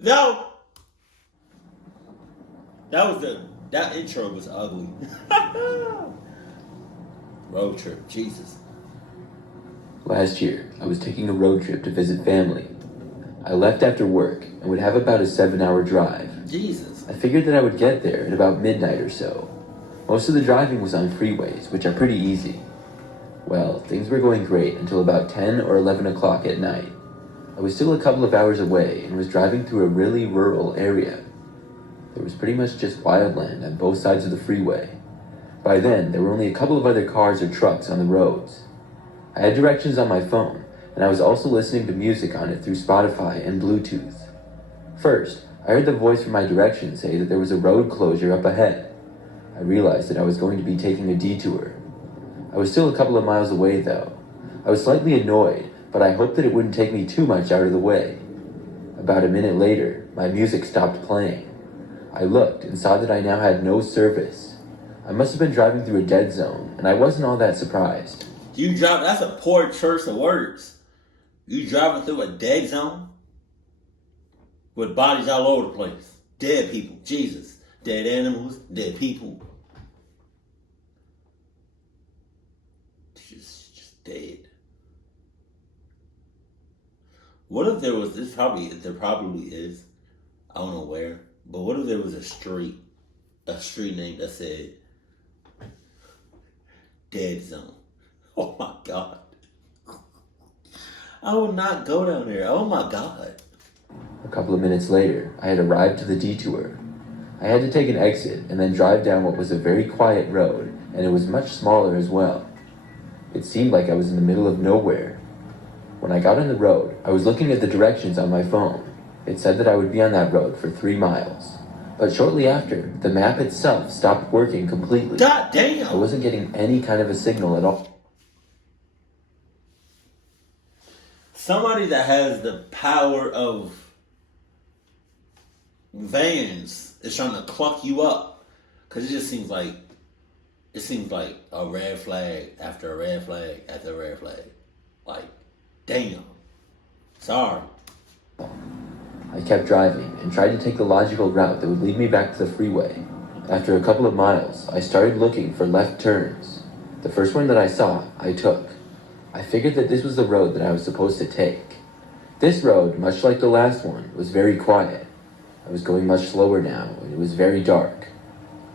No, that intro was ugly. Road trip, Jesus. Last year, I was taking a road trip to visit family. I left after work and would have about a 7-hour drive. Jesus. I figured that I would get there at about midnight or so. Most of the driving was on freeways, which are pretty easy. Well, things were going great until about 10 or 11 o'clock at night. I was still a couple of hours away and was driving through a really rural area. There was pretty much just wildland on both sides of the freeway. By then, there were only a couple of other cars or trucks on the roads. I had directions on my phone, and I was also listening to music on it through Spotify and Bluetooth. First, I heard the voice from my directions say that there was a road closure up ahead. I realized that I was going to be taking a detour. I was still a couple of miles away, though. I was slightly annoyed, but I hoped that it wouldn't take me too much out of the way. About a minute later, my music stopped playing. I looked and saw that I now had no service. I must have been driving through a dead zone, and I wasn't all that surprised. That's a poor choice of words. You driving through a dead zone? With bodies all over the place. Dead people, Jesus. Dead animals, dead people. Just dead. What if there was, there probably is, I don't know where, but what if there was a street name that said Dead Zone? Oh my God. I would not go down there. Oh my God. A couple of minutes later, I had arrived to the detour. I had to take an exit and then drive down what was a very quiet road, and it was much smaller as well. It seemed like I was in the middle of nowhere. When I got on the road, I was looking at the directions on my phone. It said that I would be on that road for 3 miles. But shortly after, the map itself stopped working completely. God damn! I wasn't getting any kind of a signal at all. Somebody that has the power of vans is trying to cluck you up. Because it just seems like a red flag after a red flag after a red flag. Like, damn. Sorry. I kept driving and tried to take the logical route that would lead me back to the freeway. After a couple of miles, I started looking for left turns. The first one that I saw, I took. I figured that this was the road that I was supposed to take. This road, much like the last one, was very quiet. I was going much slower now, and it was very dark.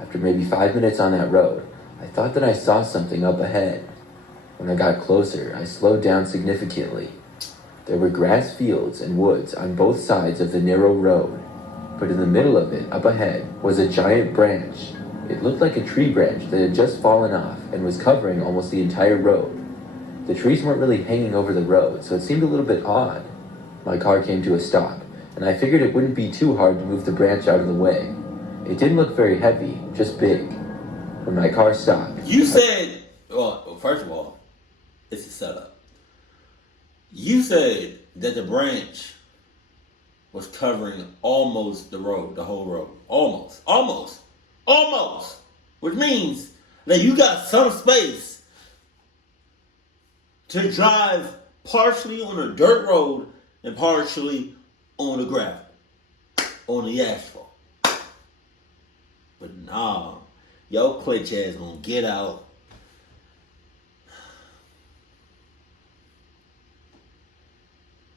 After maybe 5 minutes on that road, I thought that I saw something up ahead. When I got closer, I slowed down significantly. There were grass fields and woods on both sides of the narrow road, but in the middle of it, up ahead, was a giant branch. It looked like a tree branch that had just fallen off and was covering almost the entire road. The trees weren't really hanging over the road, so it seemed a little bit odd. My car came to a stop, and I figured it wouldn't be too hard to move the branch out of the way. It didn't look very heavy, just big. When my car stopped... You said, well, first of all, it's a setup. You said that the branch was covering almost the road, the whole road. Almost. Which means that you got some space to drive partially on a dirt road and partially on the gravel, on the asphalt. But nah, your clutch ass gonna get out.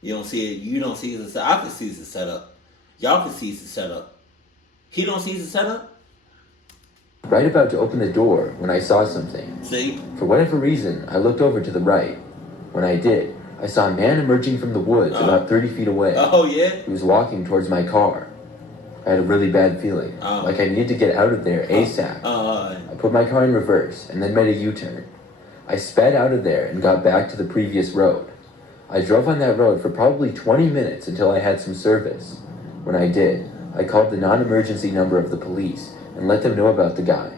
You don't see it. You don't see it's a. I can see it's a setup. Y'all can see it's a setup. He don't see it's a setup. Right about to open the door when I saw something. See? For whatever reason, I looked over to the right. When I did, I saw a man emerging from the woods about 30 feet away. Oh, yeah? He was walking towards my car. I had a really bad feeling, like I needed to get out of there ASAP. I put my car in reverse and then made a U-turn. I sped out of there and got back to the previous road. I drove on that road for probably 20 minutes until I had some service. When I did, I called the non-emergency number of the police and let them know about the guy.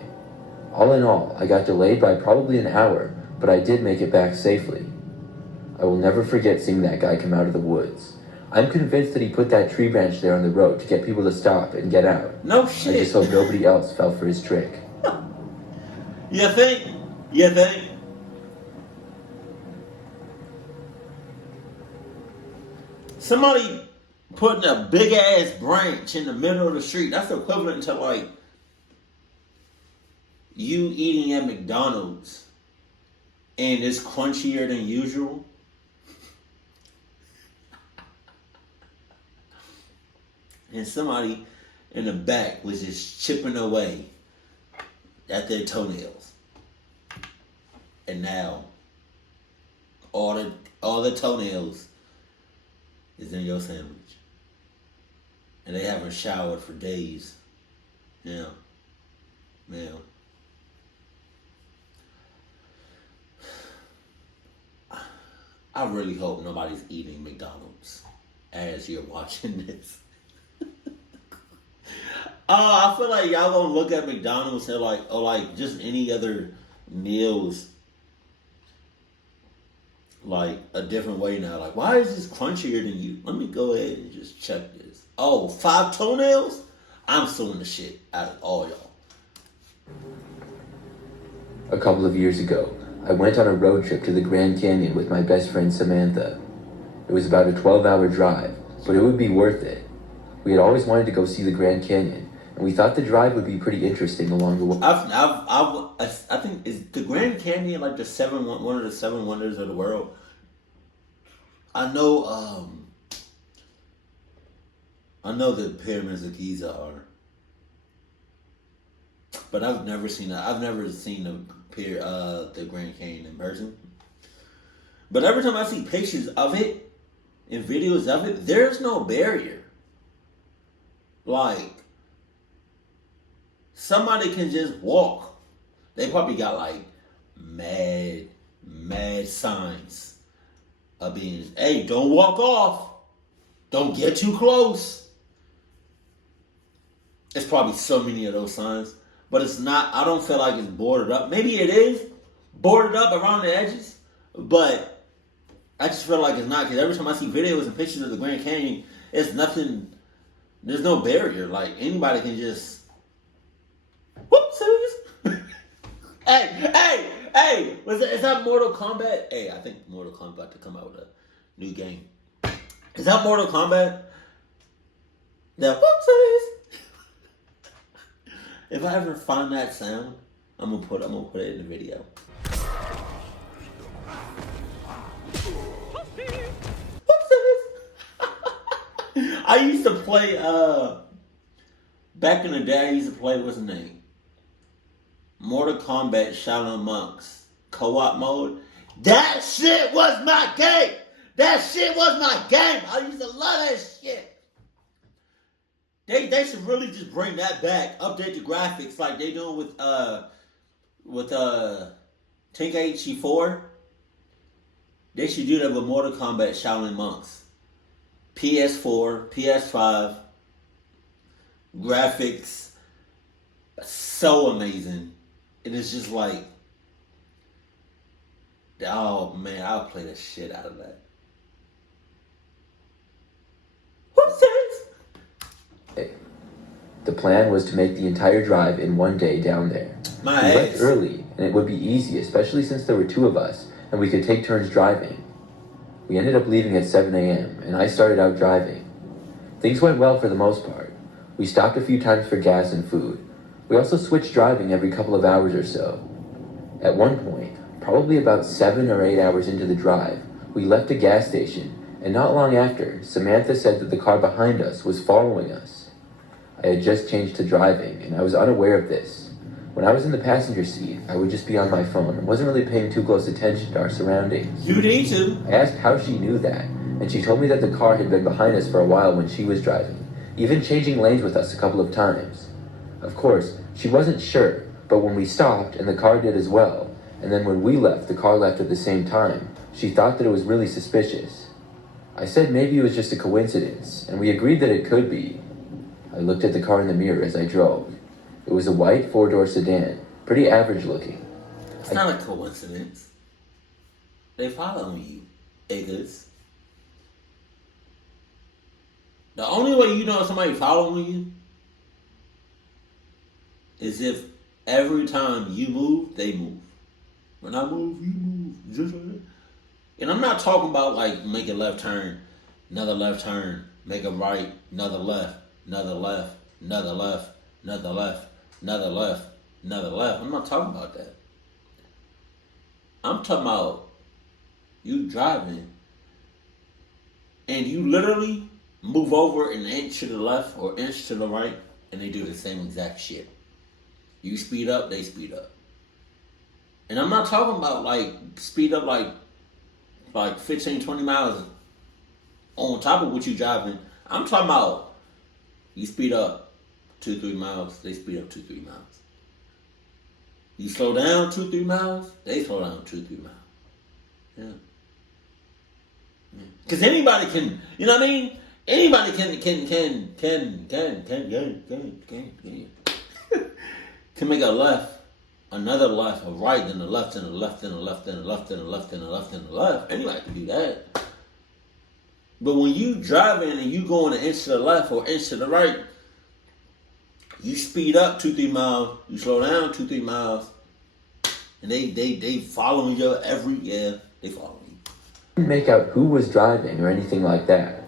All in all, I got delayed by probably an hour, but I did make it back safely. I will never forget seeing that guy come out of the woods. I'm convinced that he put that tree branch there on the road to get people to stop and get out. No shit. I just hope nobody else fell for his trick. You think? Somebody putting a big ass branch in the middle of the street. That's equivalent to like you eating at McDonald's and it's crunchier than usual. And somebody in the back was just chipping away at their toenails. And now all the toenails is in your sandwich. And they haven't showered for days. Yeah. Yeah. I really hope nobody's eating McDonald's as you're watching this. I feel like y'all gonna look at McDonald's and like, or like just any other meals like a different way now. Like, why is this crunchier than you? Let me go ahead and just check this. Oh, 5 toenails? I'm suing the shit out of all y'all. A couple of years ago, I went on a road trip to the Grand Canyon with my best friend Samantha. It was about a 12-hour drive, but it would be worth it. We had always wanted to go see the Grand Canyon, and we thought the drive would be pretty interesting along the way. I think is the Grand Canyon like one of the 7 wonders of the world. I know the pyramids of Giza are, but I've never seen the Grand Canyon in person. But every time I see pictures of it and videos of it, there's no barrier. Like, somebody can just walk. They probably got like mad signs of being, hey, don't walk off. Don't get too close. It's probably so many of those signs. But it's not, I don't feel like it's boarded up. Maybe it is boarded up around the edges. But I just feel like it's not. Because every time I see videos and pictures of the Grand Canyon, it's nothing. There's no barrier. Like, anybody can just, whoopsies. hey, is that Mortal Kombat? Hey, I think Mortal Kombat to come out with a new game. Is that Mortal Kombat? The whoopsies. If I ever find that sound, I'm gonna put it in the video. Whoopsies. I used to play back in the day. I used to play, what's the name? Mortal Kombat Shaolin Monks co-op mode. That shit was my game. I used to love that shit. They should really just bring that back, update the graphics like they doing with Tenkaichi 4. They should do that with Mortal Kombat Shaolin Monks. PS4, PS5, graphics, so amazing. It is just like, oh man, I'll play the shit out of that. The plan was to make the entire drive in one day down there. We left early, and it would be easy, especially since there were 2 of us, and we could take turns driving. We ended up leaving at 7 a.m., and I started out driving. Things went well for the most part. We stopped a few times for gas and food. We also switched driving every couple of hours or so. At one point, probably about 7 or 8 hours into the drive, we left a gas station, and not long after, Samantha said that the car behind us was following us. I had just changed to driving, and I was unaware of this. When I was in the passenger seat, I would just be on my phone and wasn't really paying too close attention to our surroundings. You need to. I asked how she knew that, and she told me that the car had been behind us for a while when she was driving, even changing lanes with us a couple of times. Of course, she wasn't sure, but when we stopped, and the car did as well, and then when we left, the car left at the same time, she thought that it was really suspicious. I said maybe it was just a coincidence, and we agreed that it could be. I looked at the car in the mirror as I drove. It was a white 4-door sedan, pretty average looking. It's not a coincidence. They following you, ignorance. The only way you know somebody following you is if every time you move, they move. When I move, you move. Just like that. And I'm not talking about like make a left turn, another left turn, make a right, another left, another left, another left, another left, another left, another left. I'm not talking about that. I'm talking about you driving and you literally move over an inch to the left or inch to the right and they do the same exact shit. You speed up, they speed up. And I'm not talking about like speed up like 15, 20 miles on top of what you driving. I'm talking about you speed up 2, 3 miles, they speed up 2, 3 miles. You slow down 2, 3 miles, they slow down 2, 3 miles. Yeah. Because anybody can, you know what I mean? Anybody can make a left, another left, a right, and a left, and a left, and a left, and a left, and a left, and a left, and a left. Anybody can do that. But when you driving and you going an inch to the left or inch to the right, you speed up 2, 3 miles, you slow down 2, 3 miles, and they following you they following you. I didn't make out who was driving or anything like that.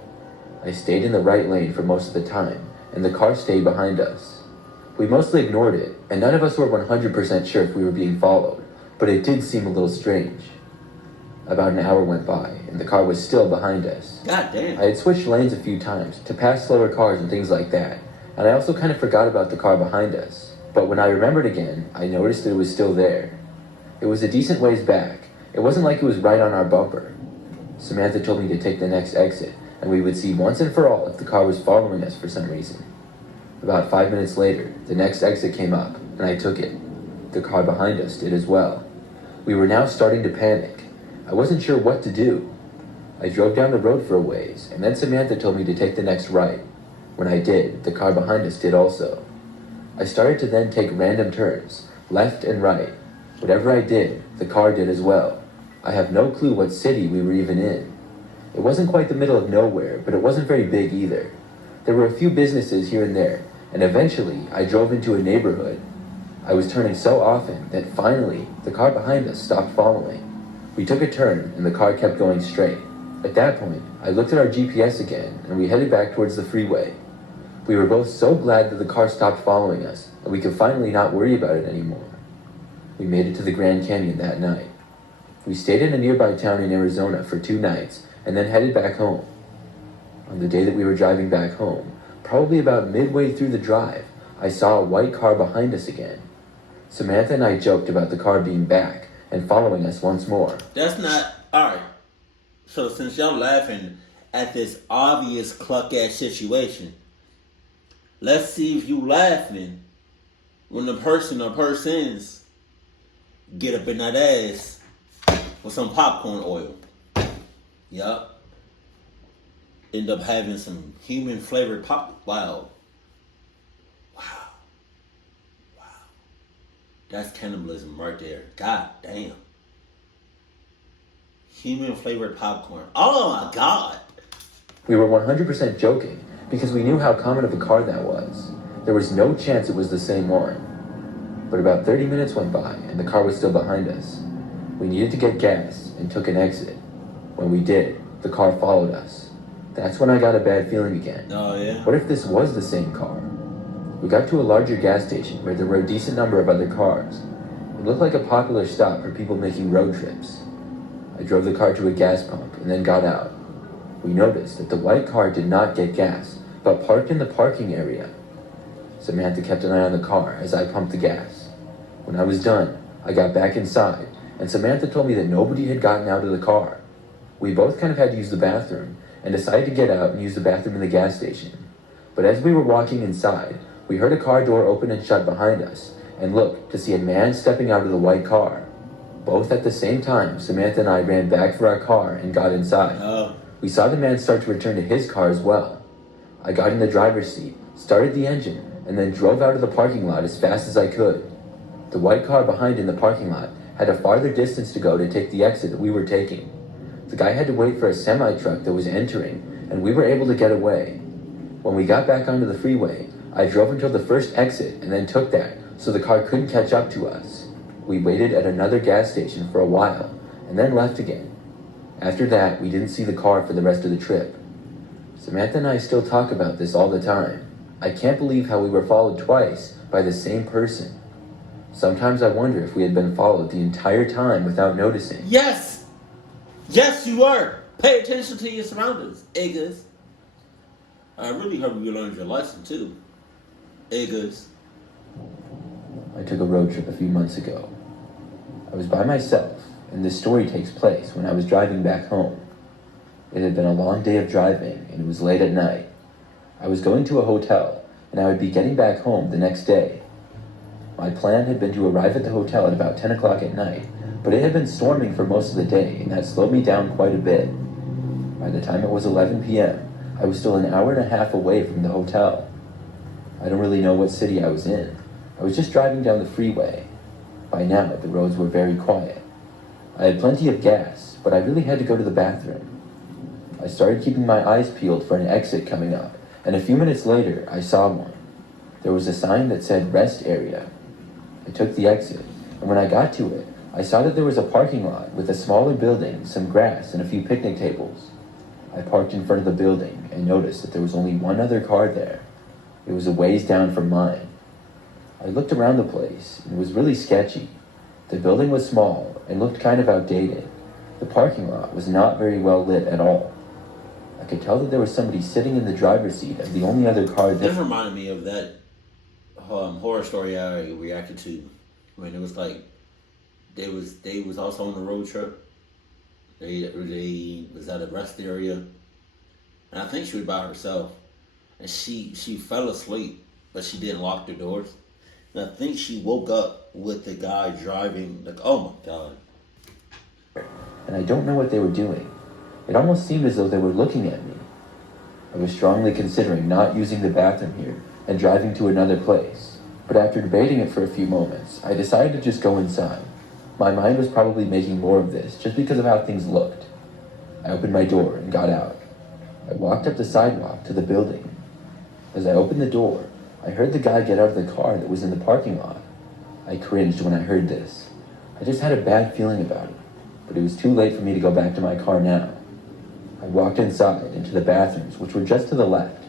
I stayed in the right lane for most of the time, and the car stayed behind us. We mostly ignored it, and none of us were 100% sure if we were being followed, but it did seem a little strange. About an hour went by, and the car was still behind us. God damn. I had switched lanes a few times to pass slower cars and things like that, and I also kind of forgot about the car behind us. But when I remembered again, I noticed that it was still there. It was a decent ways back. It wasn't like it was right on our bumper. Samantha told me to take the next exit, and we would see once and for all if the car was following us for some reason. About 5 minutes later, the next exit came up, and I took it. The car behind us did as well. We were now starting to panic. I wasn't sure what to do. I drove down the road for a ways, and then Samantha told me to take the next right. When I did, the car behind us did also. I started to then take random turns, left and right. Whatever I did, the car did as well. I have no clue what city we were even in. It wasn't quite the middle of nowhere, but it wasn't very big either. There were a few businesses here and there, and eventually I drove into a neighborhood. I was turning so often that finally the car behind us stopped following. We took a turn and the car kept going straight. At that point, I looked at our GPS again and we headed back towards the freeway. We were both so glad that the car stopped following us and we could finally not worry about it anymore. We made it to the Grand Canyon that night. We stayed in a nearby town in Arizona for 2 nights and then headed back home. On the day that we were driving back home, probably about midway through the drive, I saw a white car behind us again. Samantha and I joked about the car being back and following us once more. That's not, alright. So since y'all laughing at this obvious cluck-ass situation, let's see if you laughing when the person or persons get up in that ass with some popcorn oil. Yup. End up having some human flavored pop. Wow. That's cannibalism right there. God damn. Human flavored popcorn. Oh my God. We were 100% joking because we knew how common of a car that was. There was no chance it was the same one. But about 30 minutes went by and the car was still behind us. We needed to get gas and took an exit. When we did, the car followed us. That's when I got a bad feeling again. Oh yeah? What if this was the same car? We got to a larger gas station where there were a decent number of other cars. It looked like a popular stop for people making road trips. I drove the car to a gas pump and then got out. We noticed that the white car did not get gas, but parked in the parking area. Samantha kept an eye on the car as I pumped the gas. When I was done, I got back inside, and Samantha told me that nobody had gotten out of the car. We both kind of had to use the bathroom, and decided to get out and use the bathroom in the gas station. But as we were walking inside, we heard a car door open and shut behind us, and looked to see a man stepping out of the white car. Both at the same time, Samantha and I ran back for our car and got inside. We saw the man start to return to his car as well. I got in the driver's seat, started the engine, and then drove out of the parking lot as fast as I could. The white car behind in the parking lot had a farther distance to go to take the exit that we were taking. The guy had to wait for a semi-truck that was entering, and we were able to get away. When we got back onto the freeway, I drove until the first exit and then took that so the car couldn't catch up to us. We waited at another gas station for a while and then left again. After that, we didn't see the car for the rest of the trip. Samantha and I still talk about this all the time. I can't believe how we were followed twice by the same person. Sometimes I wonder if we had been followed the entire time without noticing. Yes! Yes, you were! Pay attention to your surroundings, Eggers. I really hope you learned your lesson too, Eggers. I took a road trip a few months ago. I was by myself, and this story takes place when I was driving back home. It had been a long day of driving, and it was late at night. I was going to a hotel, and I would be getting back home the next day. My plan had been to arrive at the hotel at about 10 o'clock at night, but it had been storming for most of the day, and that slowed me down quite a bit. By the time it was 11 p.m., I was still an hour and a half away from the hotel. I don't really know what city I was in. I was just driving down the freeway. By now, the roads were very quiet. I had plenty of gas, but I really had to go to the bathroom. I started keeping my eyes peeled for an exit coming up, and a few minutes later, I saw one. There was a sign that said rest area. I took the exit, and when I got to it, I saw that there was a parking lot with a smaller building, some grass, and a few picnic tables. I parked in front of the building and noticed that there was only one other car there. It was a ways down from mine. I looked around the place, and it was really sketchy. The building was small and looked kind of outdated. The parking lot was not very well lit at all. I could tell that there was somebody sitting in the driver's seat of the only other car there. This reminded me of that horror story I reacted to. When it was like they was also on the road trip. They was at a rest area, and I think she was by herself, and she fell asleep, but she didn't lock the doors. And I think she woke up with the guy driving. Like, oh my god! And I don't know what they were doing. It almost seemed as though they were looking at me. I was strongly considering not using the bathroom here and driving to another place, but after debating it for a few moments, I decided to just go inside. My mind was probably making more of this just because of how things looked. I opened my door and got out. I walked up the sidewalk to the building. As I opened the door, I heard the guy get out of the car that was in the parking lot. I cringed when I heard this. I just had a bad feeling about it, but it was too late for me to go back to my car now. I walked inside into the bathrooms, which were just to the left.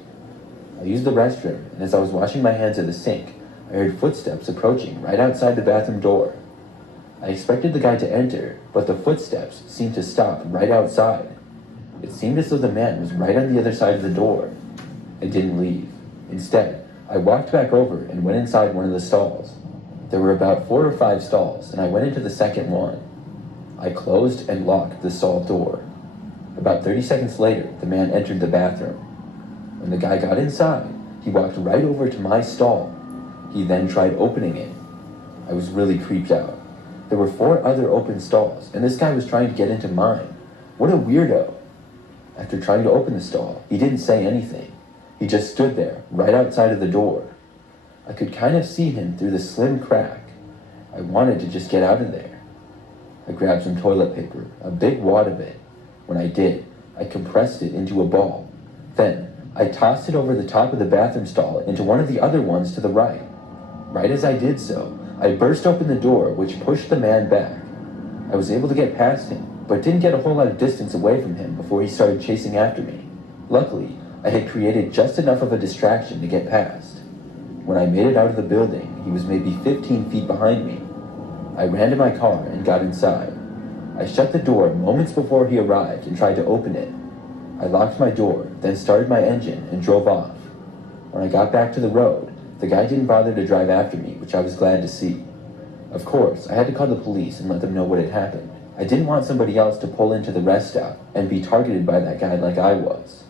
I used the restroom, and as I was washing my hands at the sink, I heard footsteps approaching right outside the bathroom door. I expected the guy to enter, but the footsteps seemed to stop right outside. It seemed as though the man was right on the other side of the door. I didn't leave. Instead, I walked back over and went inside one of the stalls. There were about 4 or 5 stalls, and I went into the second one. I closed and locked the stall door. About 30 seconds later, the man entered the bathroom. When the guy got inside, he walked right over to my stall. He then tried opening it. I was really creeped out. There were 4 other open stalls, and this guy was trying to get into mine. What a weirdo. After trying to open the stall, he didn't say anything. He just stood there, right outside of the door. I could kind of see him through the slim crack. I wanted to just get out of there. I grabbed some toilet paper, a big wad of it. When I did, I compressed it into a ball. Then, I tossed it over the top of the bathroom stall into one of the other ones to the right. Right as I did so, I burst open the door, which pushed the man back. I was able to get past him, but didn't get a whole lot of distance away from him before he started chasing after me. Luckily, I had created just enough of a distraction to get past. When I made it out of the building, he was maybe 15 feet behind me. I ran to my car and got inside. I shut the door moments before he arrived and tried to open it. I locked my door, then started my engine and drove off. When I got back to the road, the guy didn't bother to drive after me, which I was glad to see. Of course, I had to call the police and let them know what had happened. I didn't want somebody else to pull into the rest stop and be targeted by that guy like I was.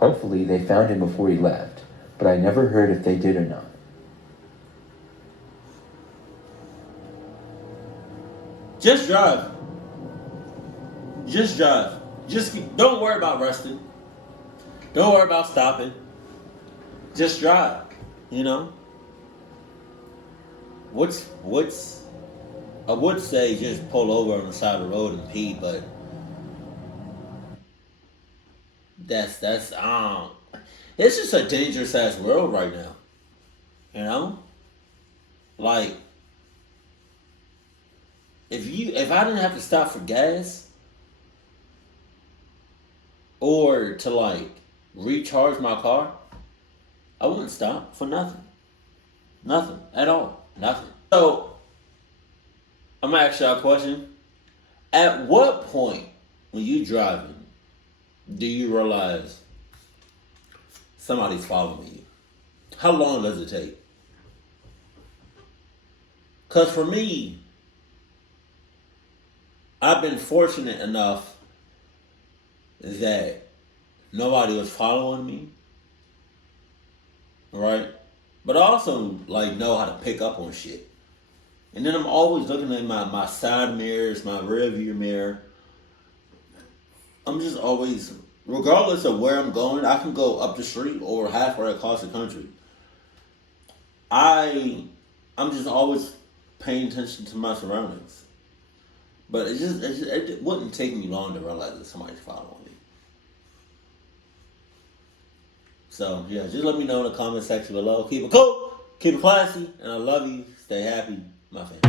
Hopefully, they found him before he left, but I never heard if they did or not. Just drive. Just drive. Don't worry about resting. Don't worry about stopping. Just drive. You know? I would say just pull over on the side of the road and pee, but that's it's just a dangerous ass world right now. You know? Like if I didn't have to stop for gas or to like recharge my car, I wouldn't stop for nothing. Nothing at all. Nothing. So, I'm gonna ask y'all a question. At what point when you driving do you realize somebody's following you? How long does it take? Because for me, I've been fortunate enough that nobody was following me, right? But I also like know how to pick up on shit. And then I'm always looking at my side mirrors, my rear view mirror. I'm just always, regardless of where I'm going, I can go up the street or halfway across the country. I'm just always paying attention to my surroundings. But it wouldn't take me long to realize that somebody's following me. So yeah, just let me know in the comment section below. Keep it cool, keep it classy, and I love you. Stay happy, my family.